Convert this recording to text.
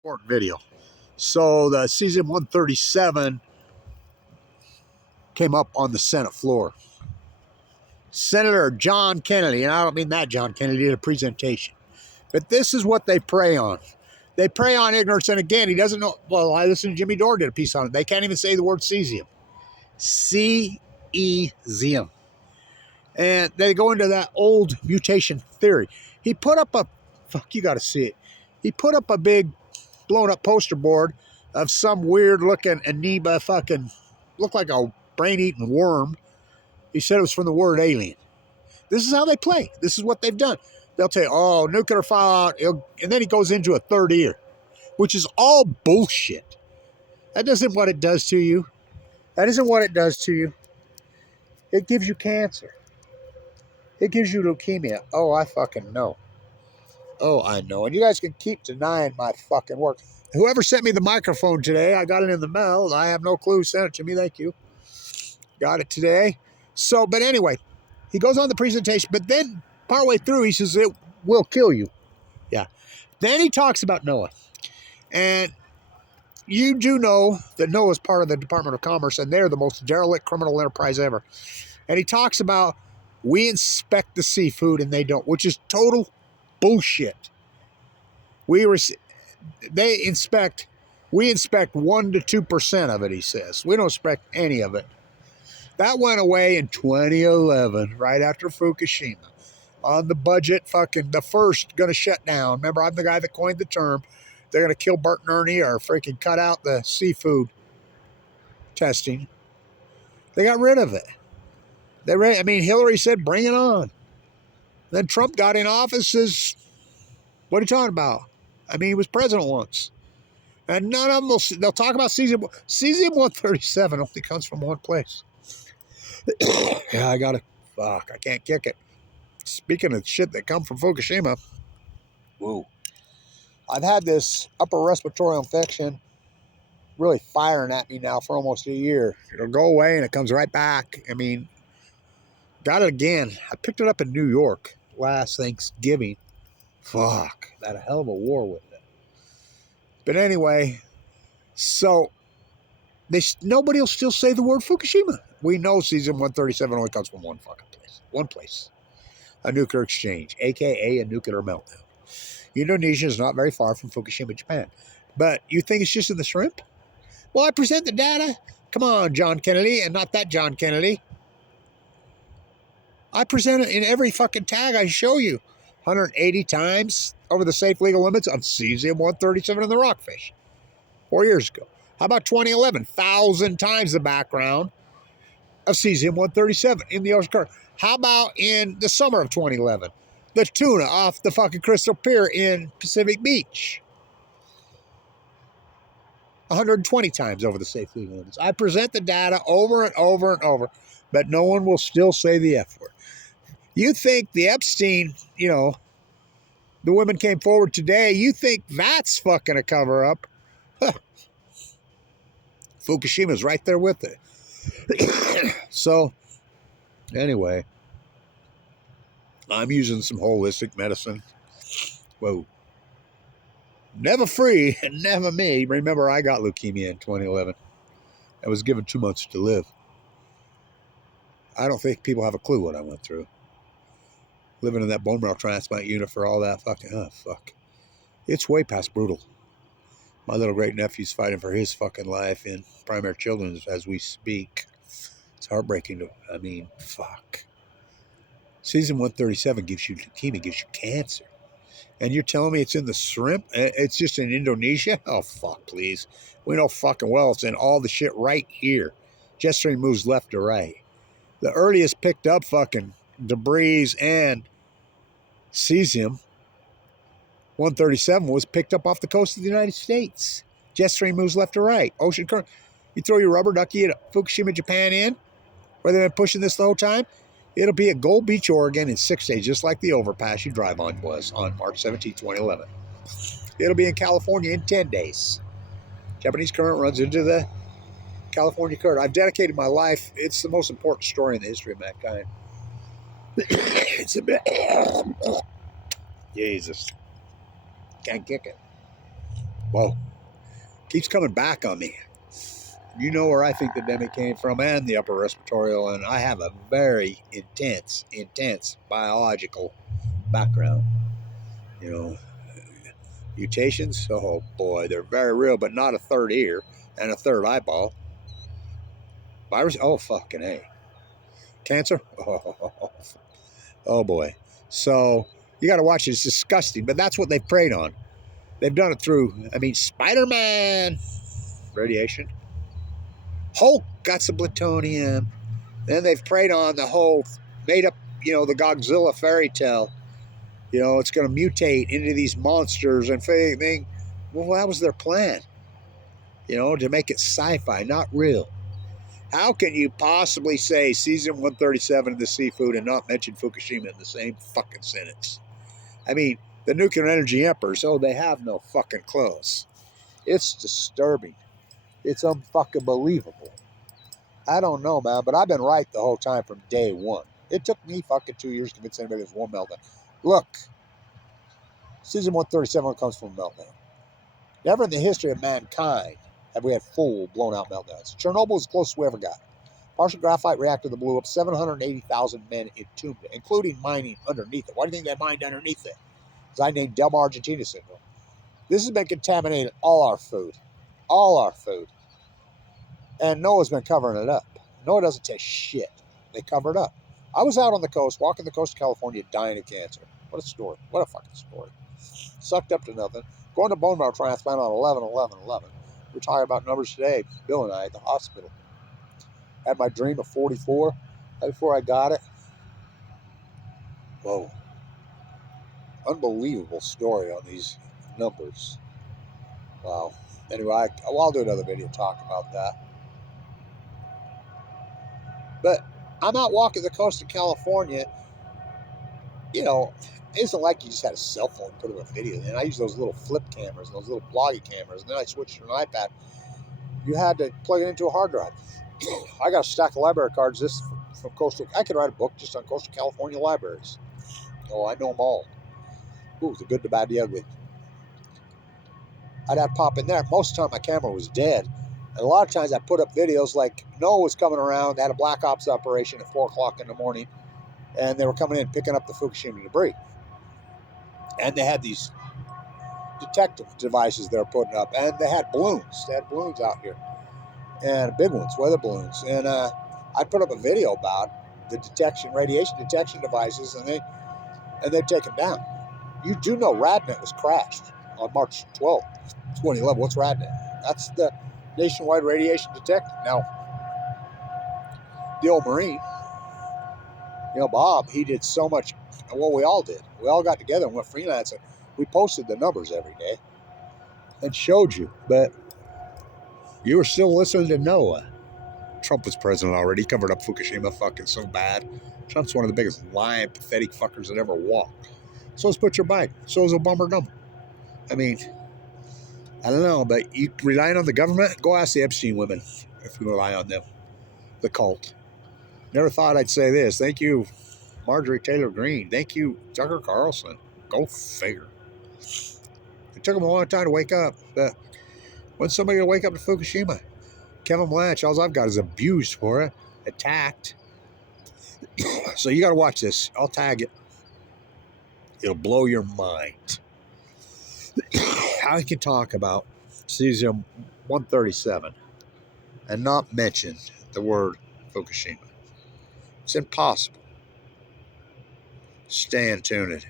important video. So the cesium 137 came up on the Senate floor. Senator John Kennedy, and I don't mean that John Kennedy, did a presentation. But this is what they prey on. They prey on ignorance, and again, he doesn't know. Well, I listened to Jimmy Dore did a piece on it. They can't even say the word cesium. Cesium. And they go into that old mutation theory. He put up a, fuck, you got to see it. He put up a big blown up poster board of some weird looking amoeba fucking, looked like a brain eating worm. He said it was from the word alien. This is how they play. This is what they've done. They'll tell you, oh, nuclear fallout, and then he goes into a third ear, which is all bullshit. That isn't what it does to you. That isn't what it does to you. It gives you cancer. It gives you leukemia. Oh, I fucking know. Oh, I know. And you guys can keep denying my fucking work. Whoever sent me the microphone today, I got it in the mail. I have no clue who sent it to me. Thank you. Got it today. So, but anyway, he goes on the presentation, but then partway through, he says, it will kill you. Yeah. Then he talks about NOAA. And you do know that NOAA is part of the Department of Commerce, and they're the most derelict criminal enterprise ever. And he talks about, we inspect the seafood and they don't, which is total bullshit. We inspect 1 to 2% of it, he says. We don't inspect any of it. That went away in 2011, right after Fukushima. On the budget, fucking the first going to shut down. Remember, I'm the guy that coined the term. They're going to kill Bert and Ernie or freaking cut out the seafood testing. They got rid of it. Hillary said, bring it on. Then Trump got in office, says, what are you talking about? I mean, he was president once. And none of them they'll talk about cesium. Cesium 137 only comes from one place. Yeah, I can't kick it. Speaking of shit that come from Fukushima, whoa. I've had this upper respiratory infection really firing at me now for almost a year. It'll go away and it comes right back. I mean, got it again. I picked it up in New York last Thanksgiving. Fuck, I had a hell of a war with it. But anyway, so nobody will still say the word Fukushima. We know cesium 137 only comes from one fucking place. One place. A nuclear exchange, a.k.a. a nuclear meltdown. Indonesia is not very far from Fukushima, Japan. But you think it's just in the shrimp? Well, I present the data. Come on, John Kennedy, and not that John Kennedy. I present it in every fucking tag I show you. 180 times over the safe legal limits of cesium 137 in the rockfish. 4 years ago. How about 2011? 1,000 times the background of cesium 137 in the ocean current. How about in the summer of 2011? The tuna off the fucking Crystal Pier in Pacific Beach. 120 times over the safe legal limits. I present the data over and over and over, but no one will still say the F word. You think the Epstein, the women came forward today, you think that's fucking a cover-up? Huh. Fukushima's right there with it. So, anyway, I'm using some holistic medicine. Whoa. Never free, never me. Remember, I got leukemia in 2011. I was given 2 months to live. I don't think people have a clue what I went through. Living in that bone marrow transplant unit for all that fucking, fuck. It's way past brutal. My little great nephew's fighting for his fucking life in primary children's as we speak. It's heartbreaking. Fuck. Cesium 137 gives you leukemia, gives you cancer. And you're telling me it's in the shrimp? It's just in Indonesia? Oh, fuck, please. We know fucking well it's in all the shit right here. Jet stream moves left to right. The earliest picked up fucking debris and cesium 137 was picked up off the coast of the United States. Jet stream moves left to right. Ocean current. You throw your rubber ducky at Fukushima, Japan in, where they've been pushing this the whole time, it'll be at Gold Beach, Oregon in 6 days, just like the overpass you drive on was on March 17, 2011. It'll be in California in 10 days. Japanese current runs into the California current. I've dedicated my life. It's the most important story in the history of mankind. It's a bit... Jesus. Can't kick it. Whoa. Keeps coming back on me. You know where I think the demi came from and the upper respiratory, and I have a very intense biological background. You know, mutations, oh boy, they're very real, but not a third ear and a third eyeball. Virus, oh fucking A. Cancer, oh boy. So you got to watch it. It's disgusting, but that's what they've preyed on. They've done it through, Spider-Man, radiation. Hulk got some plutonium. Then they've preyed on the whole made up, the Godzilla fairy tale. It's going to mutate into these monsters and thing. Well, that was their plan, to make it sci-fi, not real. How can you possibly say season 137 of the seafood and not mention Fukushima in the same fucking sentence? The nuclear energy emperors, they have no fucking clothes. It's disturbing. It's unfucking believable. I don't know, man, but I've been right the whole time from day one. It took me fucking 2 years to convince anybody there's one meltdown. Look, season 137 comes from a meltdown. Never in the history of mankind have we had full blown out meltdowns. Chernobyl is the closest we ever got. Partial graphite reactor that blew up, 780,000 men entombed it, including mining underneath it. Why do you think they mined underneath it? Because I named Delma Argentina syndrome. This has been contaminating all our food. All our food. And NOAA's been covering it up. NOAA doesn't take shit. They cover it up. I was out on the coast, walking the coast of California, dying of cancer. What a story. What a fucking story. Sucked up to nothing. Going to bone marrow transplant on 11/11/11. We're talking about numbers today. Bill and I at the hospital. Had my dream of 44. Right before I got it. Whoa. Unbelievable story on these numbers. Wow. Anyway, I'll do another video talk about that. But I'm out walking the coast of California. It isn't like you just had a cell phone, put up a video. And I use those little flip cameras and those little bloggy cameras. And then I switched to an iPad. You had to plug it into a hard drive. I got a stack of library cards from coastal. I could write a book just on coastal California libraries. Oh, I know them all. Ooh, the good, the bad, the ugly. I'd have to pop in there. Most of the time, my camera was dead. And a lot of times, I put up videos like Noah was coming around. They had a black ops operation at 4 o'clock in the morning. And they were coming in picking up the Fukushima debris. And they had these detective devices they were putting up. And they had balloons. They had balloons out here. And big ones, weather balloons. And I put up a video about the radiation detection devices, and they'd take them down. You do know RadNet was crashed on March 12th, 2011. What's RadNet? That's the nationwide radiation detector. Now, the old Marine, Bob, he did so much. Well, we all did. We all got together and went freelancing. We posted the numbers every day and showed you, but you were still listening to Noah. Trump was president already. He covered up Fukushima fucking so bad. Trump's one of the biggest lying, pathetic fuckers that ever walked. So is Butcher Biden. So is Obama Dumb. I don't know, but you relying on the government? Go ask the Epstein women if you rely on them. The cult. Never thought I'd say this. Thank you, Marjorie Taylor Greene. Thank you, Tucker Carlson. Go figure. It took them a long time to wake up, but when's somebody going to wake up to Fukushima? Kevin Blanch, all I've got is abused for it, attacked. So you got to watch this. I'll tag it. It'll blow your mind. How you can talk about season 137 and not mention the word Fukushima. It's impossible. Stay in tuned.